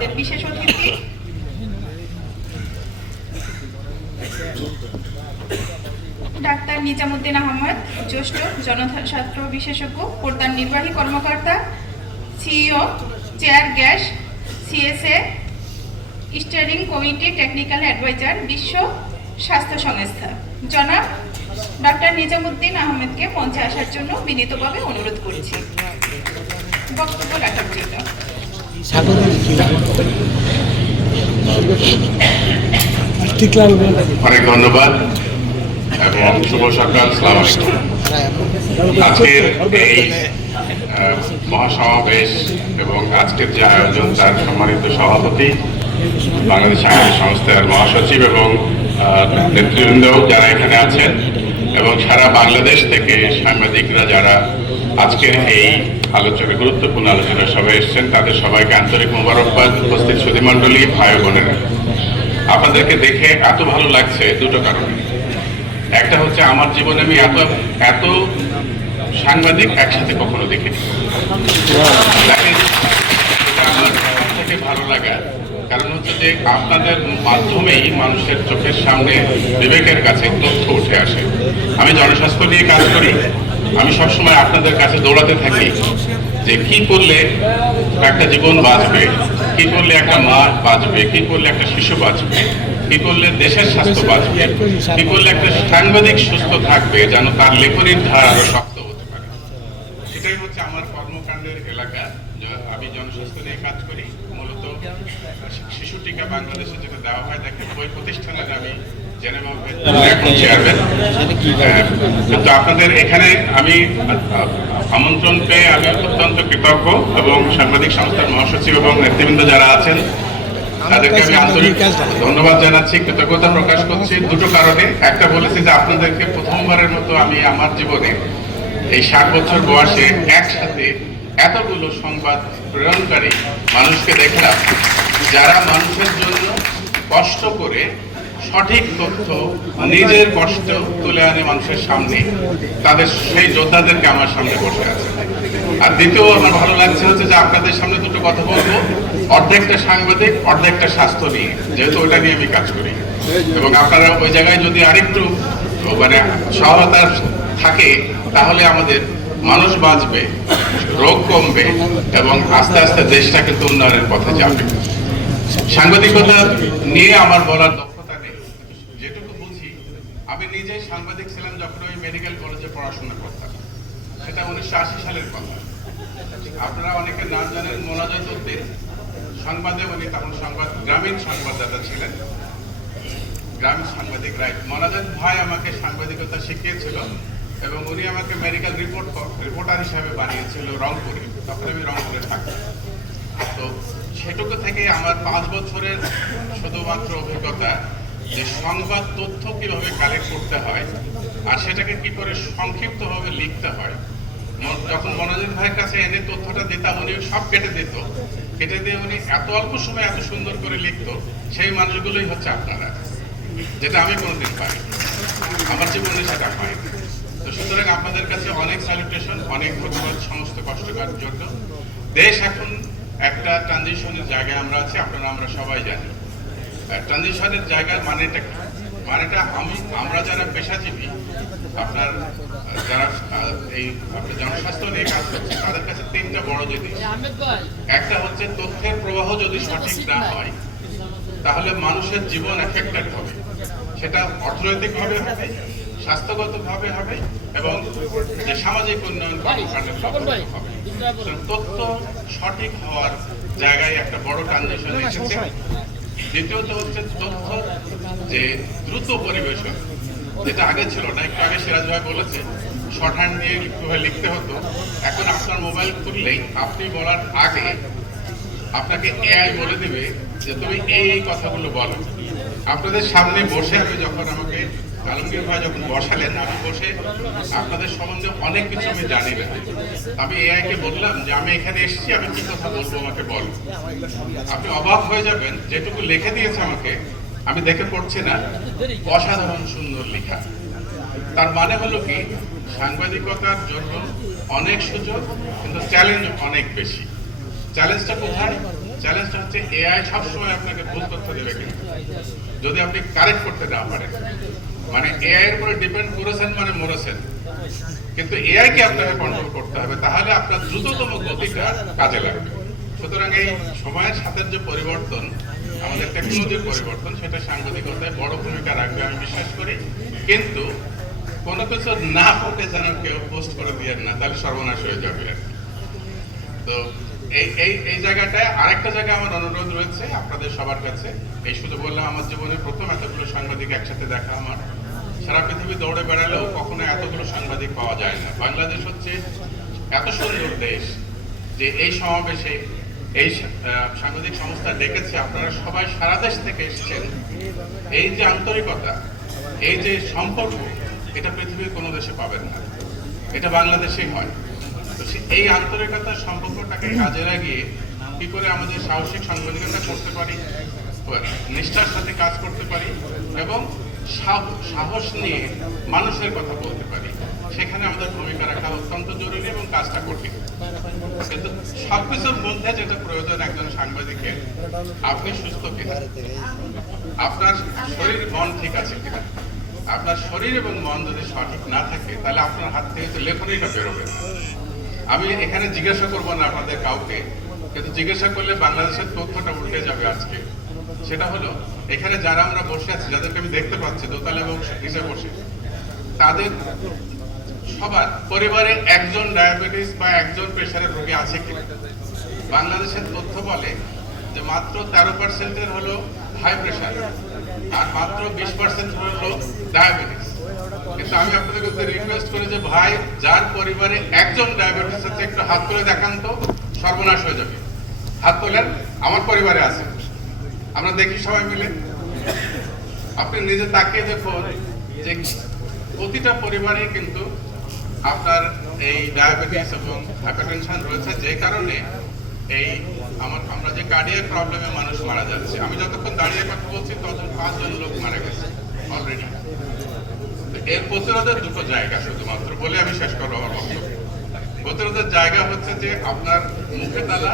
আমাদের বিশেষ অতিথি ডাক্তার নিজামুদ্দিন আহমদ, জ্যেষ্ঠ জনস্বাস্থ্য বিশেষজ্ঞ, প্রধান নির্বাহী কর্মকর্তা, সিইও, চেয়ার গ্যাস, CSA steering committee, technical adviser, বিশ্ব স্বাস্থ্য সংস্থা, জনাব ডাক্তার নিজামুদ্দিন আহমেদকে মঞ্চে আসার জন্য বিনীতভাবে অনুরোধ করছি বক্তব্য রাখার জন্য। অনেক ধন্যবাদ এবং শুভ সকাল। আসসালামু আলাইকুম। আজকের এই মহাসমাবেশ এবং আজকের যে আয়োজন তার সম্মানিত সভাপতি, বাংলাদেশ সাংবাদিক সংস্থার মহাসচিব এবং নেতৃবৃন্দ যারা এখানে আছেন এবং সারা বাংলাদেশ থেকে সাংবাদিকরা যারা আজকের এই আলোচনা গুরুত্বপূর্ণ আলোচনা সভায় এসেছেন, তাদের সবাইকে আন্তরিক মোবারকবাদ। উপস্থিত সুধীমণ্ডলী, ভাই বোনেরা, আপনাদেরকে দেখে এত ভালো লাগছে দুটো কারণে। একটা হচ্ছে আমার জীবনে আমি এত সাংবাদিক একসাথে কখনো দেখিনি। আমার সবথেকে ভালো লাগা কারণ হচ্ছে যে আপনাদের মাধ্যমেই মানুষের চোখের সামনে, বিবেকের কাছে তথ্য উঠে আসে। আমি জনস্বাস্থ্য নিয়ে কাজ করি, আমি সবসময় আপনাদের কাছে দৌড়াতে থাকি যে কি করলে একটা জীবন বাঁচবে, কি করলে একটা মা বাঁচবে, কি করলে একটা শিশু বাঁচবে, কি করলে দেশের স্বাস্থ্য বাঁচবে, কি করলে একটা সাংবাদিক সুস্থ থাকবে যেন তার লেখনীর ধার আরো শক্ত হতে পারে। সেটাই হচ্ছে আমার কর্মকাণ্ডের এলাকা। আমি জনস্বাস্থ্য নিয়ে কাজ করি, মূলত শিশু টিকা বাংলাদেশে যেটা দেওয়া হয়, দেখেন ওই প্রতিষ্ঠানের আমি এখন চেয়ারম্যান। কিন্তু আপনাদের এখানে আমি আমন্ত্রণ পেয়ে আমি অত্যন্ত কৃতজ্ঞ এবং সাংবাদিক সংস্থার মহাসচিব এবং নেতৃবৃন্দ যারা আছেন তাদেরকে আমি আন্তরিক ধন্যবাদ জানাচ্ছি, কৃতজ্ঞতা প্রকাশ করছি দুটো কারণে। একটা বলেছি যে আপনাদেরকে প্রথমবারের মতো আমি আমার জীবনে এই 60 বছর বয়সে একসাথে এতগুলো সংবাদ প্রেরণকারী মানুষকে দেখলাম যারা মানুষের জন্য কষ্ট করে সঠিক তথ্য নিজের কষ্ট তুলে আনে মানুষের সামনে। তাদের সেই যোদ্ধাদেরকে আমার সামনে বসে আছে। আর দ্বিতীয় আমার ভালো লাগছে হচ্ছে যে আপনাদের সামনে দুটো কথা বলবো, অর্ধেকটা সাংবাদিক, অর্ধেকটা স্বাস্থ্য নিয়ে, যেহেতু ওটা নিয়ে আমি কাজ করি। এবং আপনারা ওই জায়গায় যদি আরেকটু মানে সহায়তা থাকে তাহলে আমাদের মানুষ বাঁচবে, রোগ কমবে এবং আস্তে আস্তে দেশটা কিন্তু উন্নয়নের পথে যাবে। সাংবাদিকতা নিয়ে আমার বলার দক্ষতা নেই, যেটুকু বুঝি আমি নিজেই সাংবাদিক ছিলাম যখন ওই মেডিকেল কলেজে পড়াশোনা করতাম। সেটা 1980 সালের কথা। আপনারা অনেকে নাম জানেন মোনাজাত উদ্দিন, সংবাদে উনি তখন গ্রামীণ সংবাদদাতা ছিলেন, গ্রামীণ সাংবাদিক। রাইট, মোনাজাত ভাই আমাকে সাংবাদিকতা শিখিয়েছিল এবং উনি আমাকে মেডিকেল রিপোর্টার হিসাবে বানিয়েছিল রংপুরে। তখন আমি রংপুরে থাকতাম। তো সেটুকু থেকে আমার 5 বছরের শুধুমাত্র অভিজ্ঞতা যে সংবাদ তথ্য কিভাবে কালেক্ট করতে হয় আর সেটাকে কি করে সংক্ষিপ্তভাবে লিখতে হয়। যখন মনোজিৎ ভাইয়ের কাছে এনে তথ্যটা দিতাম, উনি সব কেটে দিত, কেটে দিয়ে উনি এত অল্প সময় এত সুন্দর করে লিখত। সেই মানুষগুলোই হচ্ছে আপনারা, যেটা আমি কোনোদিন পাই, আমার জীবনে সেটা পাই। তো সুতরাং আপনাদের কাছে অনেক স্যালুটেশন, অনেক ধন্যবাদ সমস্ত কষ্টকর জন্য। দেশ এখন একটা ট্রানজিশনের জায়গায় আমরা আছি, আপনারা আমরা সবাই জানি। ট্রানজিশনের জায়গার মানেটা আমরা যারা পেশাজীবী, আপনার যারা এই জনস্বাস্থ্য নিয়ে কাজ করছে, তাদের কাছে 3টা বড় জিনিস। একটা হচ্ছে তথ্যের প্রবাহ যদি সঠিক না হয় তাহলে মানুষের জীবন এফেক্টেড হবে। সেটা অর্থনৈতিকভাবে হবে, স্বাস্থ্যগতভাবে হবে এবং যে সামাজিক উন্নয়ন কর্মকাণ্ডের হবে। তথ্য সঠিক হওয়ার জায়গায় একটা বড় ট্রানজিশন এসেছে। দ্বিতীয়ত হচ্ছে তথ্য যে দ্রুত পরিবেশন, যেটা আগে ছিল না। একটু আগে সিরাজ ভাই বলেছে শর্ট হ্যান্ড দিয়ে লিখতে হতো। এখন আপনার মোবাইল খুললেই আপনি বলার আগে আপনাকে এআই বলে দেবে যে তুমি এই কথাগুলো বলো। আপনাদের সামনে বসে আমি যখন আমাকে আলমগীর ভাই যখন বসালেন, আমি বসে আপনাদের সম্বন্ধে অনেক কিছু আমি জানি না। আমি এআই কে বললাম যে আমি এখানে এসেছি, আমি কি কথা বলবো আমাকে বলো। আপনি অবাক হয়ে যাবেন, যেটুকু লিখে দিয়েছে আমাকে আমি দেখে পড়ছি না, অসাধারণ সুন্দর লেখা। তার মানে হলো কি, সাংবাদিকতার জন্য অনেক সুযোগ কিন্তু চ্যালেঞ্জ অনেক বেশি। চ্যালেঞ্জটা কোথায়? চ্যালেঞ্জটা হচ্ছে এআই সবসময় আপনাকে ভুল তথ্য দেবে কিনা, যদি আপনি কারেক্ট করতে না পারেন। মানে এআই এর উপরে ডিপেন্ড করেছেন মানে মরেছেন, কিন্তু এআই কে আপনাকে কন্ট্রোল করতে হবে, তাহলে আপনার দ্রুততম গতিটা কাজে লাগবে। সুতরাং এই সময়ের সাথে যে পরিবর্তন, আমাদের টেকনোলজির পরিবর্তন, সেটা সাংবাদিকতায় বড় ভূমিকা রাখবে আমি বিশ্বাস করি। কিন্তু কোনো কিছু না পড়ে যেন কেউ পোস্ট করে দিয়ে না, তাহলে সর্বনাশ হয়ে যাবে আর কি। তো এই এই এই জায়গাটায় আরেকটা জায়গায় আমার অনুরোধ রয়েছে আপনাদের সবার কাছে। এই শুধু বললাম, আমার জীবনে প্রথম এতগুলো সাংবাদিক একসাথে দেখা আমার। সারা পৃথিবী দৌড়ে বেড়ালেও কখনো এতগুলো সাংবাদিক পাওয়া যায় না। বাংলাদেশ হচ্ছে এত সুন্দর দেশ যে এই সমাবেশে এই সাংবাদিক সংস্থা ডেকেছে, আপনারা সবাই সারা দেশ থেকে এসেছেন। এই যে আন্তরিকতা, এই যে সম্পর্ক, এটা পৃথিবীর কোনো দেশে পাবেন না, এটা বাংলাদেশেই হয়। তো এই আন্তরিকতার সম্পর্কটাকে কাজে লাগিয়ে কি করে আমাদের সাহসিক সাংবাদিকতা করতে পারি, নিষ্ঠার সাথে কাজ করতে পারি এবং সাহস নিয়ে মানুষের কথা বলতে পারি, সেখানে আমাদের ভূমিকা রাখা অত্যন্ত জরুরি এবং কাজটা কঠিন। কিন্তু সবকিছুর মধ্যে যেটা প্রয়োজন একজন সাংবাদিকের, আপনি সুস্থ কিনা, আপনার শরীর মন ঠিক আছে কিনা। আপনার শরীর এবং মন যদি সঠিক না থাকে, তাহলে আপনার হাত থেকে তো লেখনীটা বেরোবে না। আমি এখানে জিজ্ঞাসা করবো না আপনাদের কাউকে, কিন্তু জিজ্ঞাসা করলে বাংলাদেশের তথ্যটা উল্টে যাবে আজকে। সেটা হলো, এখানে যারা আমরা বসে আছি, যাদেরকে আমি দেখতে পাচ্ছি দোতলা এবং নিচে বসে, তাদের সবার পরিবারে একজন ডায়াবেটিস বা একজন প্রেশারের রোগী আছে কিনা। বাংলাদেশের তথ্য বলে যে মাত্র 13% হলো হাই প্রেশার আর মাত্র 20% হলো ডায়াবেটিস। কিন্তু আমি আপনাদের কাছে রিকোয়েস্ট করি যে ভাই, যার পরিবারে একজন ডায়াবেটিস আছে একটু হাত তুলে দেখান তো, সর্বনাশ হয়ে যাবে। হাত তোলেন, আমার পরিবারে আছে, আমরা দেখি সবাই মিলে। আপনি নিজে তাকিয়ে দেখুন যে প্রতিটা পরিবারে কিন্তু আপনার এই ডায়াবেটিস এবং হাইপারটেনশন রয়েছে, যে কারণে এই আমরা যে কার্ডিয়াক প্রবলেমে মানুষ মারা যাচ্ছে। আমি যতক্ষণ দাঁড়িয়ে কথা বলছি তখন 5 জন লোক মারা গেছে অলরেডি। এর প্রতিরোধের দুটো জায়গা শুধুমাত্র বলে আমি শেষ করবো আমার বক্তব্য। প্রতিরোধের জায়গা হচ্ছে যে আপনার মুখে তালা